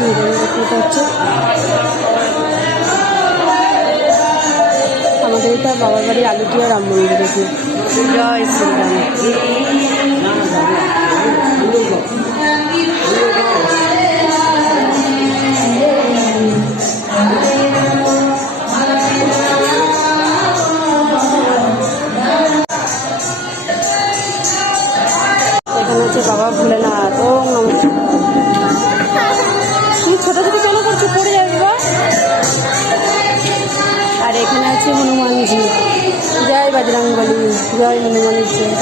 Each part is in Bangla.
যাচ্ছি। এটা হচ্ছে আমাদের এটা বাবার বাড়ি আলুটিয়া রাম মন্দির। দেখি জয় শ্রীরাম। এখানে হচ্ছে বাবা ভোলেনাথ। ও নমস্কার। তুমি ছোটাছুটি কেন করছো? পড়ে যাবে বা। আর এখানে আছে হনুমানজি। জয় বজরংবলী, জয় হনুমানের জয়।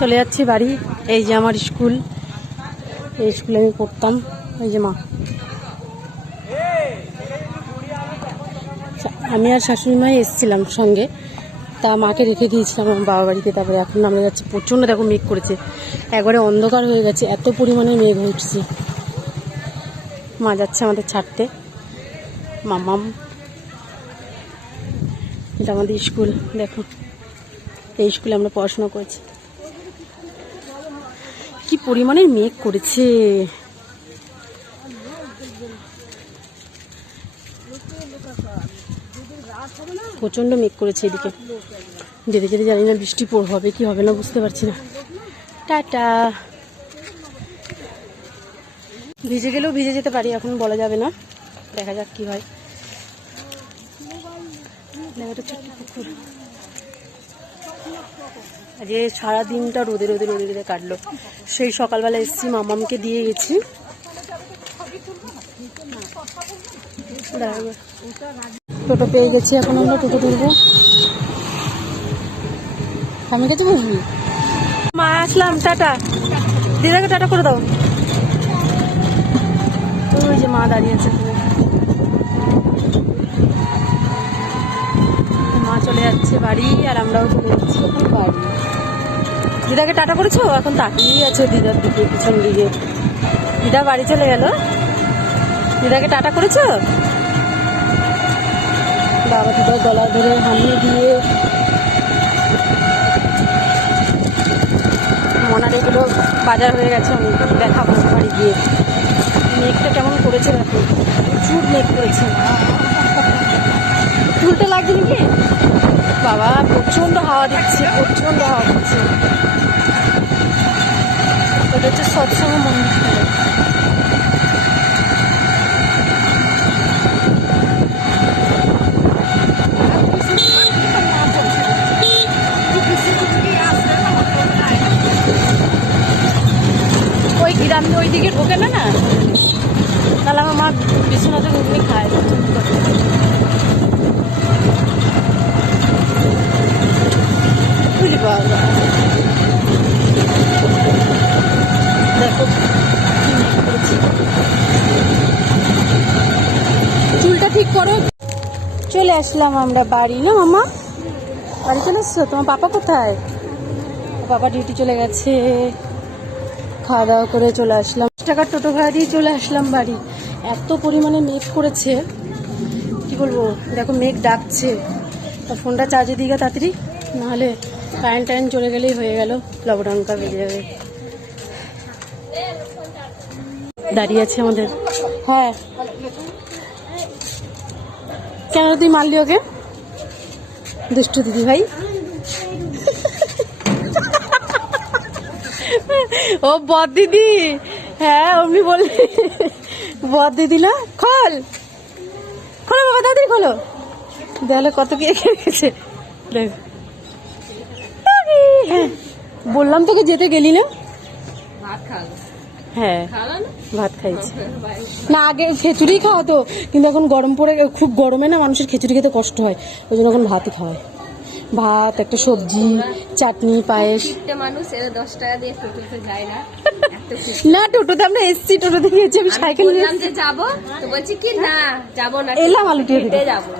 চলে যাচ্ছি বাড়ি। এই যে আমার স্কুল, এই স্কুলে আমি পড়তাম। এই যে মা, আমি আর শাশুড়ি মাই এসেছিলাম সঙ্গে, তা মাকে রেখে দিয়েছিলাম আমার বাবা বাড়িতে। তারপরে এখন আমরা যাচ্ছি। প্রচণ্ড দেখো মেঘ করেছে, একবারে অন্ধকার হয়ে গেছে, এত পরিমাণে মেঘ উঠছে। মা যাচ্ছে আমাদের ছাড়তে। মামাম, এটা আমাদের স্কুল। দেখো এই স্কুলে আমরা পড়াশোনা করেছি। কি পরিমাণে মেঘ করেছে, প্রচন্ড মেঘ করেছে এদিকে। যেতে যেতে জানি না বৃষ্টি হবে কি হবে না, বুঝতে পারছি না। টাটা। ভিজে গেলেও ভিজে যেতে পারি, এখন বলা যাবে না, দেখা যাক কি হয়। ছোট্ট পুকুর। আজকে সারাদিনটা রোদে রোদে রোদে রোদে কাটলো। সেই সকালবেলা এসেছি, মামামকে দিয়ে গেছি। টোটো পেয়ে গেছি, এখন আমরা টোটো তুলবো। আমি কাছে বসবি। মা আসলাম, টাটা। দিদাকে টাটা করে দাও। ওই যে মা দাঁড়িয়ে আছে, মা চলে যাচ্ছে বাড়ি, আর আমরাও চলে যাচ্ছি এখন বাড়ি। দিদাকে টাটা করেছো? এখন তাকিয়েই আছে দিদার দিকে, পিছন দিকে। দিদা বাড়ি চলে গেল। দিদাকে টাটা করেছো? বাবা দিদার গলা ধরে হামিয়ে দিয়ে মনার এগুলো বাজার হয়ে গেছে, আমি দেখাবো বাড়ি গিয়ে। মেঘটা কেমন করেছে দেখো, প্রচুর মেঘ করেছে। চুলটা লাগছে নাকি? বাবা প্রচন্ড হাওয়া দিচ্ছে, প্রচন্ড হাওয়া দিচ্ছে। এটা হচ্ছে সৎসঙ্গ মন্দির। ওই গ্রামে ওই দিকে ঢোকে না, না তাহলে আমার মা বিশ্বনাথের ঘুগনি খায়। বুঝলি বাবা, দেখো চুলটা ঠিক করো। চলে আসলাম আমরা বাড়ি। না মামা, বাড়ি চলে এসছো? তোমার পাপা কোথায়? পাপা ডিউটি চলে গেছে। খাওয়া দাওয়া করে চলে আসলাম, 10 টাকার টোটো ভাড়া দিয়ে চলে আসলাম বাড়ি। এত পরিমাণে মেঘ করেছে কি বলবো। দেখো মেঘ ডাকছে, ফোনটা চার্জে দিয়ে তাড়াতাড়ি, নাহলে কারেন্ট চলে গেলেই হয়ে গেল, লকডাউনটা বেজে যাবে। দাঁড়িয়ে আছে আমাদের। হ্যাঁ, কেন তুই মারলি ওকে? দুষ্টু দিদি ভাই। ও বদ দিদি, হ্যাঁ অমনি বললে বদ দিদি না। খোল খোলো বাবা, দাদি খোলো। দেখলে কত কি রেখেছে। দেখ, হ্যাঁ বললাম তোকে যেতে গেলি না। হ্যাঁ ভাত খাইছি না, আগে খিচুড়ি খাওয়াতো, কিন্তু এখন গরম পড়ে, খুব গরমে না মানুষের খিচুড়ি খেতে কষ্ট হয়, ওই জন্য এখন ভাতই খাওয়ায়। ভাত, একটা সবজি, চাটনি, পায়েস। মানুষ 10 টাকা দিয়ে টোটোতে যায় না। না টোটোতে আমরা এসছি, টোটোতে গিয়েছি, আমি সাইকেল নিয়ে যাবো তো বলছি কি না যাবো না, এলাম আলুটিয়া যাবো।